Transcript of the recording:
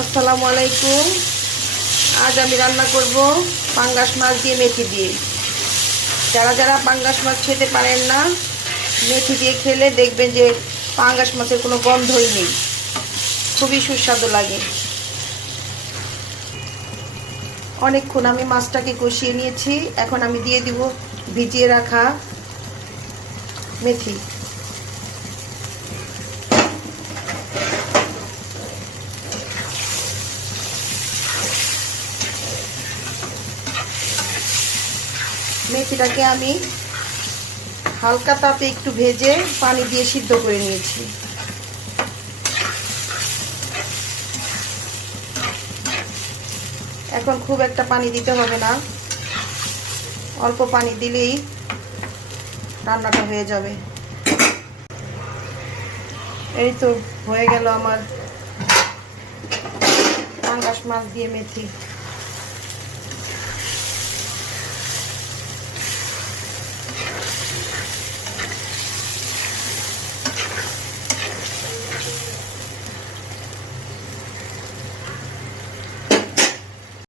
আসসালামু আলাইকুম। আজ আমি রান্না করব পাঙ্গাস মাছ দিয়ে মেথি দিয়ে। যারা যারা পাঙ্গাস মাছ খেতে পারেন না, মেথি দিয়ে খেলে দেখবেন যে পাঙ্গাস মাছের কোনো গন্ধই নেই, খুবই সুস্বাদু লাগে। অনেকক্ষণ আমি মাছটাকে কষিয়ে নিয়েছি। এখন আমি দিয়ে দিব ভিজিয়ে রাখা মেথি। মেথিটাকে আমি হালকা তাপে একটু ভেজে পানি দিয়ে সিদ্ধ করে নিয়েছি। এখন খুব একটা পানি দিতে হবে না, অল্প পানি দিলেই রান্নাটা হয়ে যাবে। এই তো হয়ে গেল আমার পাঙ্গাস মাছ দিয়ে মেথি।